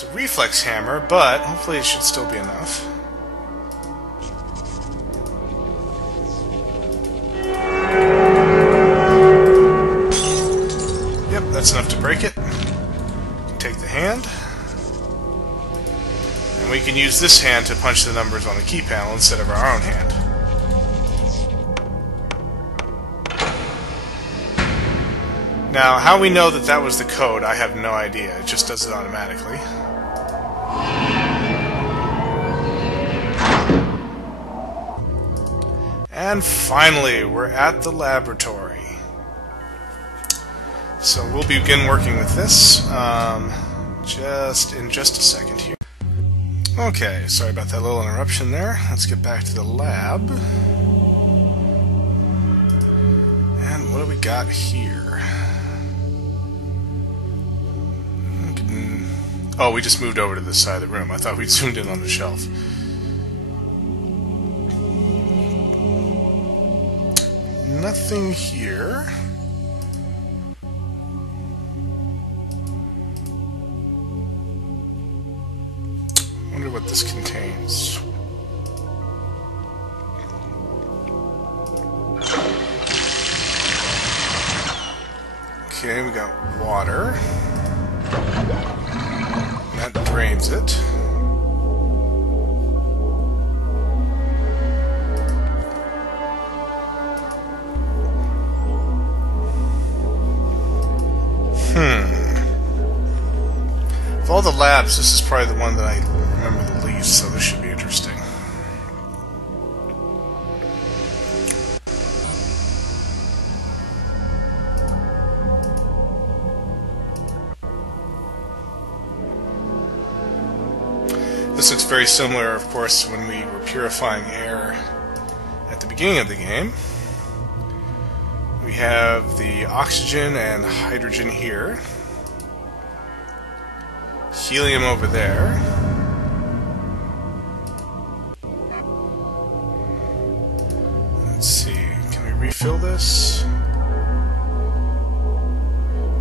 It's a reflex hammer, but hopefully it should still be enough. Yep, that's enough to break it. Take the hand. And we can use this hand to punch the numbers on the key panel instead of our own hand. Now, how we know that that was the code, I have no idea. It just does it automatically. And finally, we're at the laboratory. So we'll begin working with this in just a second here. Okay, sorry about that little interruption there. Let's get back to the lab. And what do we got here? Oh, we just moved over to this side of the room. I thought we'd zoomed in on the shelf. Nothing here. Wonder what this contains. Okay, we got water. That drains it. Of all the labs, this is probably the one that I remember the least, so this should be interesting. This looks very similar, of course, to when we were purifying air at the beginning of the game. We have the oxygen and hydrogen here. Helium over there. Let's see, can we refill this?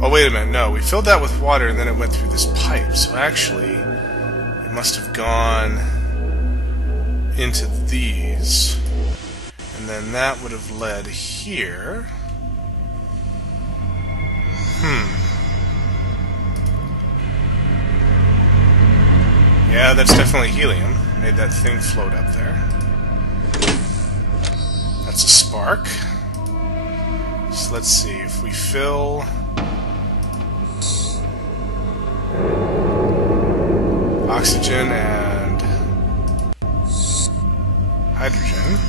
Oh, wait a minute, no, we filled that with water and then it went through this pipe, so actually it must have gone into these, and then that would have led here. Yeah, that's definitely helium. Made that thing float up there. That's a spark. So let's see, if we fill oxygen and hydrogen,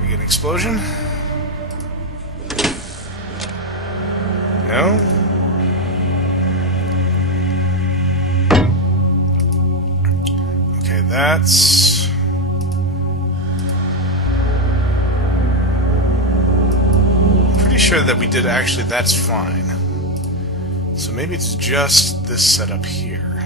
we get an explosion? No? Okay, that's... I'm pretty sure that we did actually, that's fine. So maybe it's just this setup here.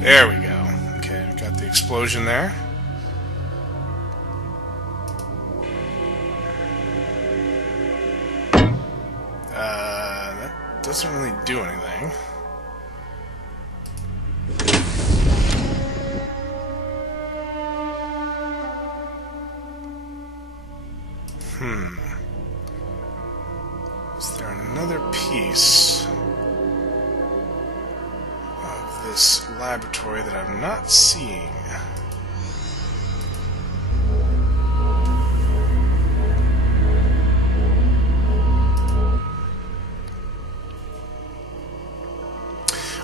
There we go. Okay, we got the explosion there. That doesn't really do anything. Is there another piece of this laboratory that I'm not seeing?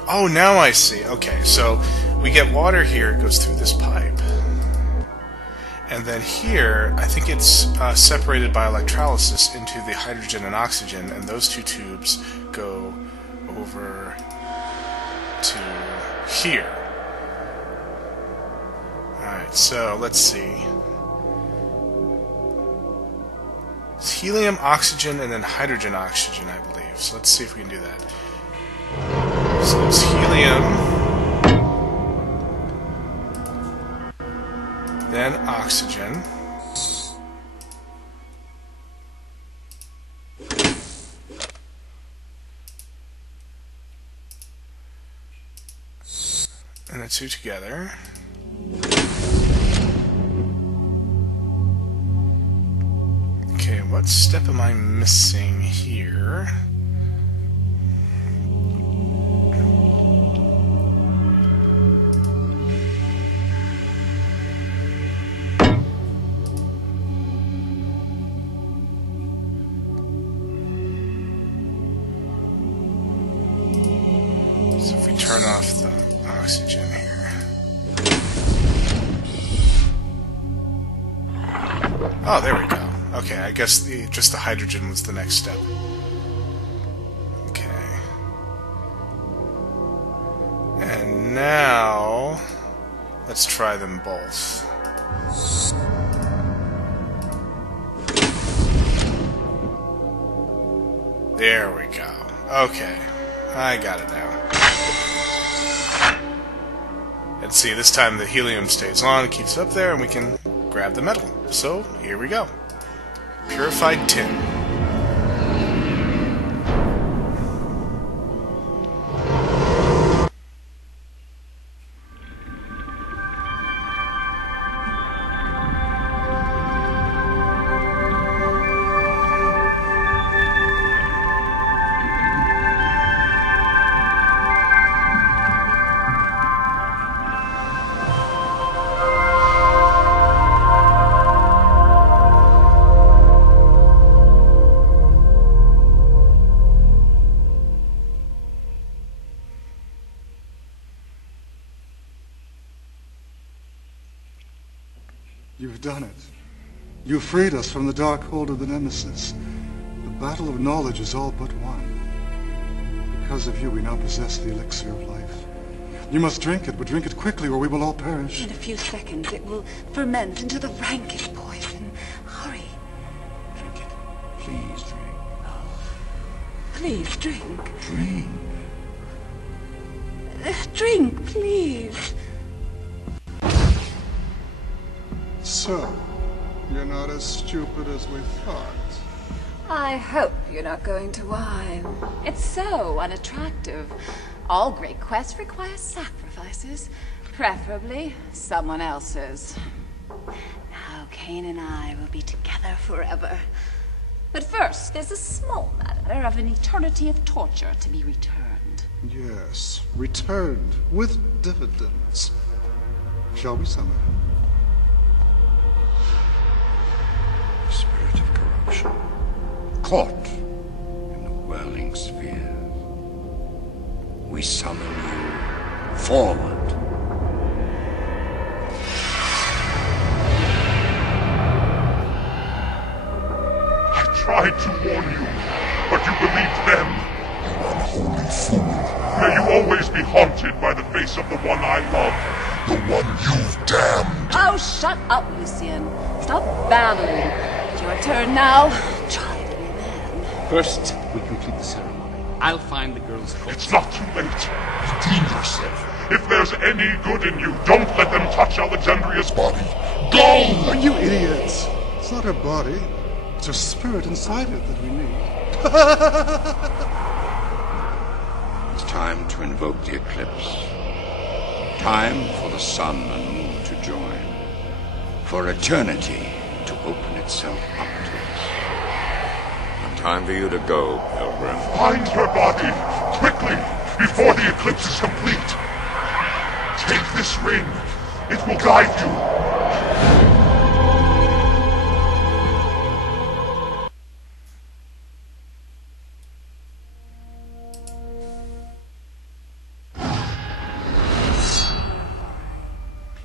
Oh, now I see. Okay, so we get water here, it goes through this pipe. And then here, I think it's separated by electrolysis into the hydrogen and oxygen, and those two tubes go over to here. Alright, so let's see. It's helium, oxygen, and then hydrogen, oxygen, I believe. So let's see if we can do that. So there's helium. Then oxygen. And the two together. Okay, what step am I missing here? So if we turn off the oxygen here. Oh, there we go. Okay, I guess just the hydrogen was the next step. Okay. And now, let's try them both. There we go. Okay, I got it now. And see, this time the helium stays on, it keeps it up there, and we can grab the metal. So, here we go. Purified tin. You've done it. You freed us from the dark hold of the Nemesis. The battle of knowledge is all but won. Because of you, we now possess the elixir of life. You must drink it, but drink it quickly or we will all perish. In a few seconds, it will ferment into the rankest poison. Hurry. Drink it. Please drink. Please, drink. Drink. Drink, please. So, you're not as stupid as we thought. I hope you're not going to whine. It's so unattractive. All great quests require sacrifices, preferably someone else's. Now Cain and I will be together forever. But first, there's a small matter of an eternity of torture to be returned. Yes, returned with dividends. Shall we summon? Spirit of corruption. Caught in the whirling sphere. We summon you forward. I tried to warn you, but you believed them. Unholy fool. May you always be haunted by the face of the one I love. The one you've damned. Oh, shut up, Lucian. Stop babbling. It's your turn now. Try to be a man. First, we complete the ceremony. I'll find the girl's corpse. It's not too late. Redeem yourself. If there's any good in you, don't let them touch Alexandria's body. Go! Are you idiots? It's not her body. It's her spirit inside it that we need. It's time to invoke the eclipse. Time for the sun and moon to join. For eternity to open itself up to us. Time for you to go, Pilgrim. Find her body, quickly, before the eclipse is complete. Take this ring. It will guide you.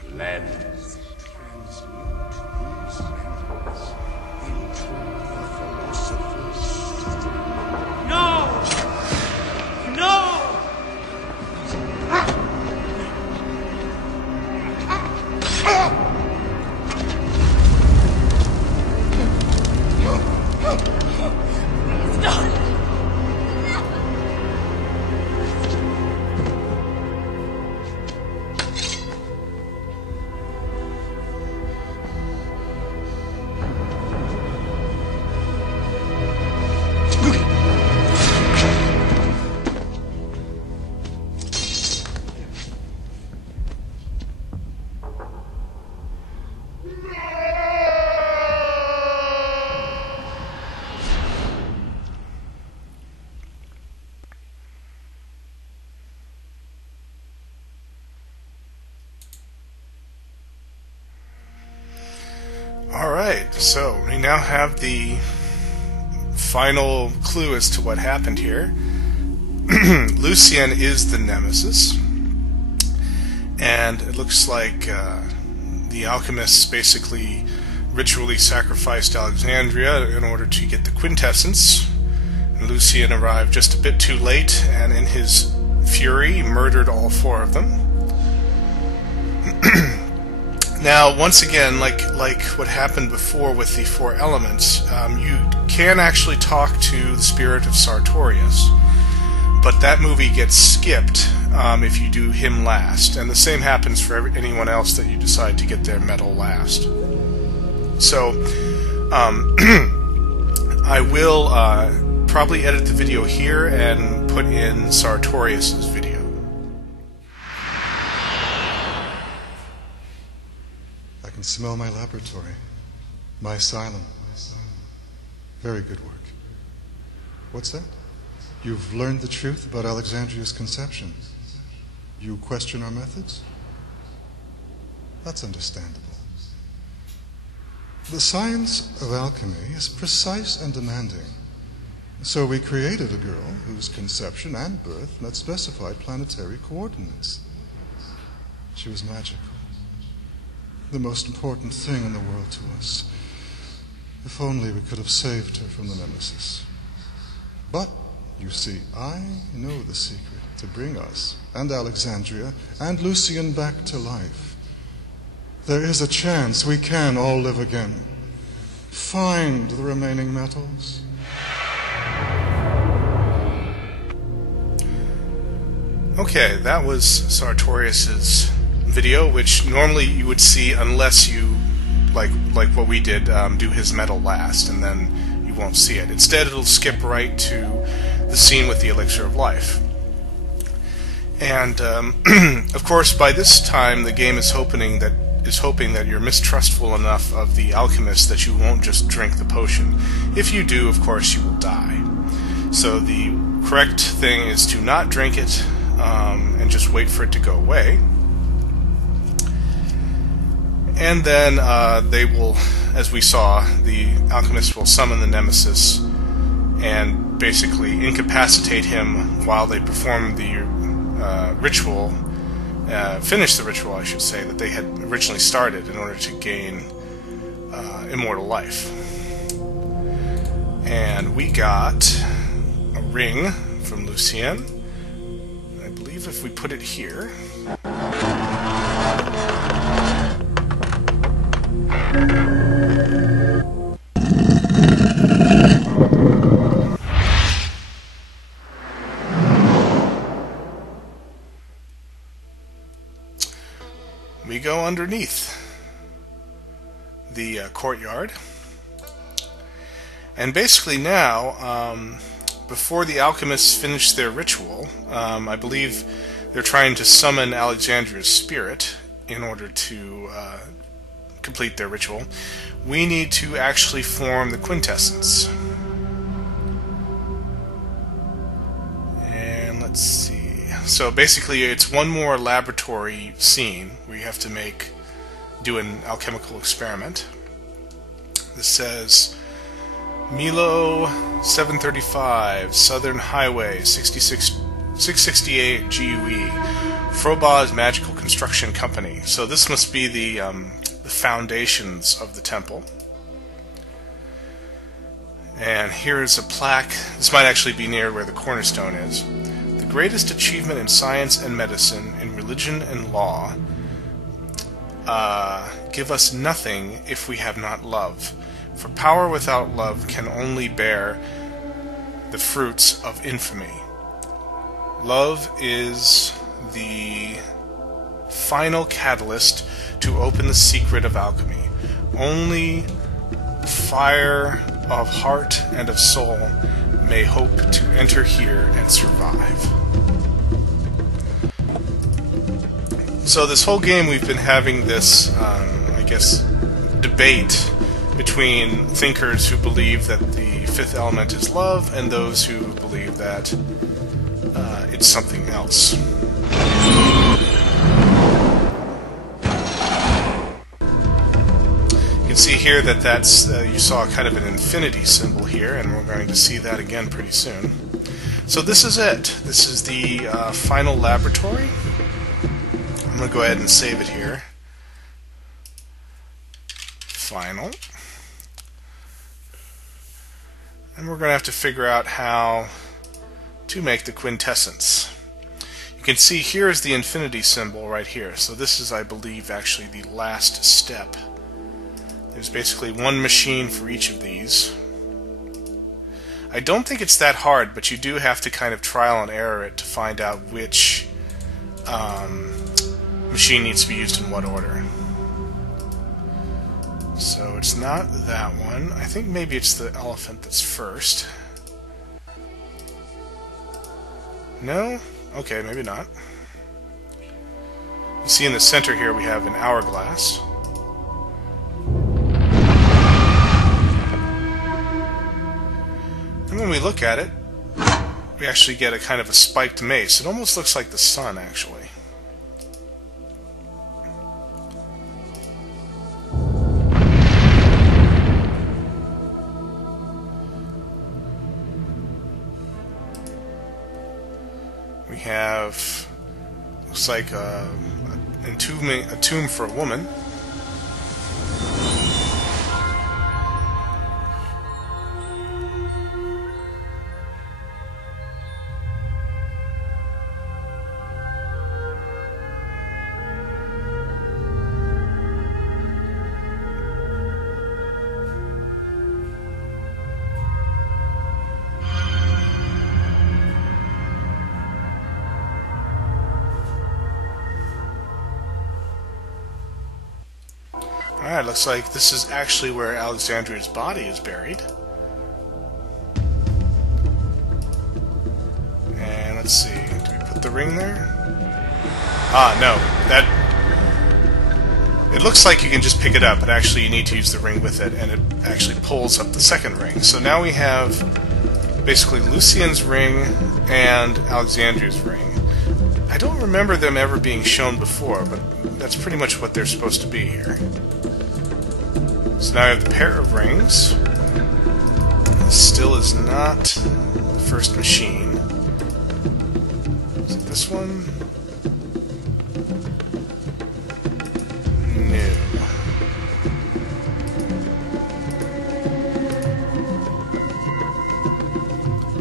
Cleanse, transmute these members into the philosopher's. No! No! Ah! Alright, so we now have the final clue as to what happened here. Lucian is the Nemesis, and it looks like the alchemists basically ritually sacrificed Alexandria in order to get the quintessence. And Lucian arrived just a bit too late, and in his fury murdered all 4 of them. Now, once again, like what happened before with the 4 elements, you can actually talk to the spirit of Sartorius, but that movie gets skipped if you do him last, and the same happens for anyone else that you decide to get their metal last. So, I will probably edit the video here and put in Sartorius's video. I can smell my laboratory, my asylum. Very good work. What's that? You've learned the truth about Alexandria's conception. You question our methods? That's understandable. The science of alchemy is precise and demanding. So we created a girl whose conception and birth met specified planetary coordinates. She was magical. The most important thing in the world to us. If only we could have saved her from the Nemesis. But, you see, I know the secret to bring us, and Alexandria, and Lucian back to life. There is a chance we can all live again. Find the remaining metals. Okay, that was Sartorius's video, which normally you would see unless you, like what we did, do his metal last, and then you won't see it. Instead, it'll skip right to the scene with the Elixir of Life. And, of course, by this time, the game is hoping that you're mistrustful enough of the alchemist that you won't just drink the potion. If you do, of course, you will die. So the correct thing is to not drink it, and just wait for it to go away. And then they will, as we saw, the alchemist will summon the Nemesis and basically incapacitate him while they perform the ritual, finish the ritual, I should say, that they had originally started in order to gain immortal life. And we got a ring from Lucian. I believe if we put it here... we go underneath the courtyard, and basically now, before the alchemists finish their ritual, I believe they're trying to summon Alexandria's spirit in order to complete their ritual. We need to actually form the quintessence. And let's see. So basically it's one more laboratory scene where you have to do an alchemical experiment. This says Milo 735, Southern Highway 668 GUE, Frobah's Magical Construction Company. So this must be the foundations of the temple. And here's a plaque. This might actually be near where the cornerstone is. The greatest achievement in science and medicine, in religion and law, give us nothing if we have not love. For power without love can only bear the fruits of infamy. Love is the final catalyst to open the secret of alchemy. Only fire of heart and of soul may hope to enter here and survive. So this whole game we've been having this, I guess, debate between thinkers who believe that the fifth element is love and those who believe that it's something else. You can see here that that's you saw kind of an infinity symbol here, and we're going to see that again pretty soon. So this is it. This is the final laboratory. I'm going to go ahead and save it here. Final. And we're going to have to figure out how to make the quintessence. You can see here is the infinity symbol right here. So this is, I believe, actually the last step. There's basically one machine for each of these. I don't think it's that hard, but you do have to kind of trial and error it to find out which machine needs to be used in what order. So it's not that one. I think maybe it's the elephant that's first. No? Okay, maybe not. You see in the center here we have an hourglass. And when we look at it, we actually get a kind of a spiked mace. It almost looks like the sun, actually. We have, looks like a tomb for a woman. Alright, looks like this is actually where Alexandria's body is buried. And let's see, do we put the ring there? Ah, no. It looks like you can just pick it up, but actually you need to use the ring with it, and it actually pulls up the second ring. So now we have basically Lucian's ring and Alexandria's ring. I don't remember them ever being shown before, but that's pretty much what they're supposed to be here. So now I have the pair of rings. This still is not the first machine. Is it this one? No.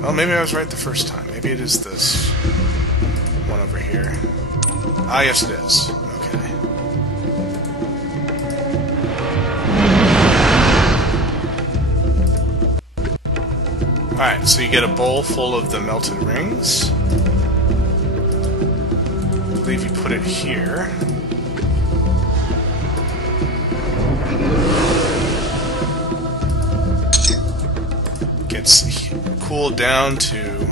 Well, maybe I was right the first time. Maybe it is this one over here. Ah, yes it is. Alright, so you get a bowl full of the melted rings. I believe you put it here. Gets cooled down to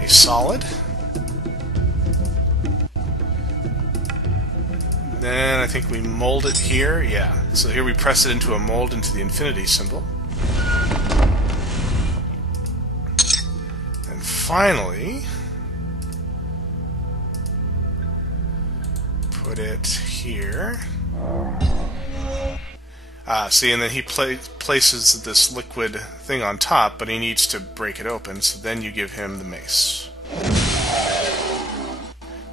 a solid. Then I think we mold it here. Yeah. So here we press it into a mold into the infinity symbol. And finally, put it here. See, and then he places this liquid thing on top, but he needs to break it open, so then you give him the mace.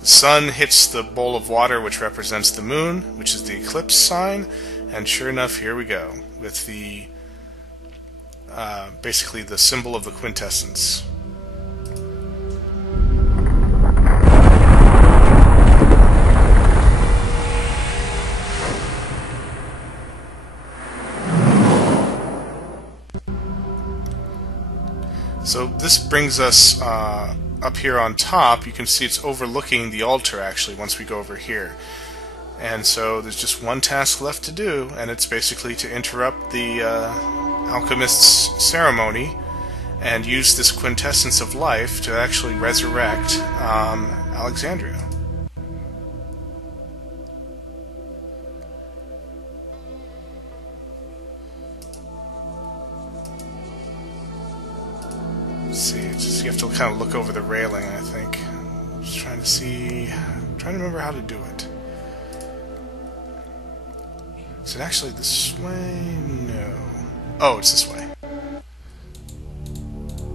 The sun hits the bowl of water, which represents the moon, which is the eclipse sign, and sure enough, here we go, with the basically the symbol of the quintessence. So this brings us up here on top. You can see it's overlooking the altar, actually, once we go over here. And so there's just one task left to do, and it's basically to interrupt the alchemist's ceremony and use this quintessence of life to actually resurrect Alexandria. Let's see, it's just, you have to kind of look over the railing, I think. Just trying to see, trying to remember how to do it. Is it actually this way? No. Oh, it's this way.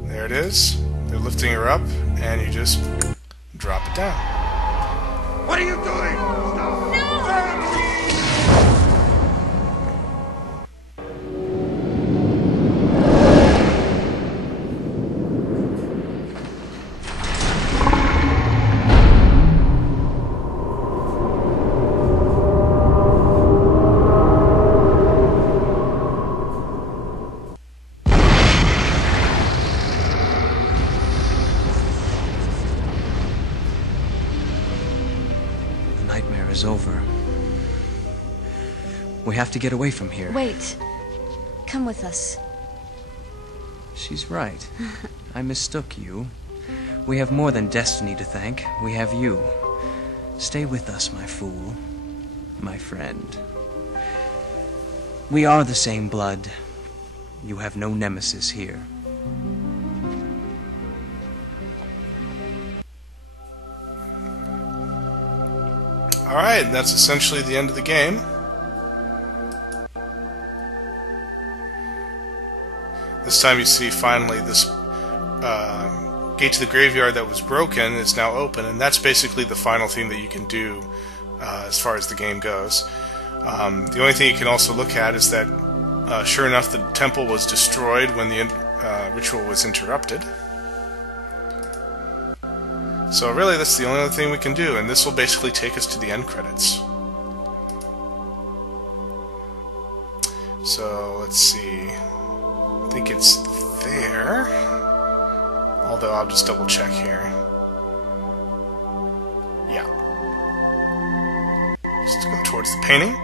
There it is. They're lifting her up, and you just drop it down. What are you doing? Stop! No! Is over. We have to get away from here. Wait. Come with us. She's right. I mistook you. We have more than destiny to thank. We have you. Stay with us, my fool. My friend. We are the same blood. You have no nemesis here. Alright, that's essentially the end of the game. This time you see finally this gate to the graveyard that was broken is now open, and that's basically the final thing that you can do as far as the game goes. The only thing you can also look at is that sure enough the temple was destroyed when the ritual was interrupted. So really, that's the only other thing we can do, and this will basically take us to the end credits. So, let's see. I think it's there. Although, I'll just double check here. Yeah. Just go towards the painting.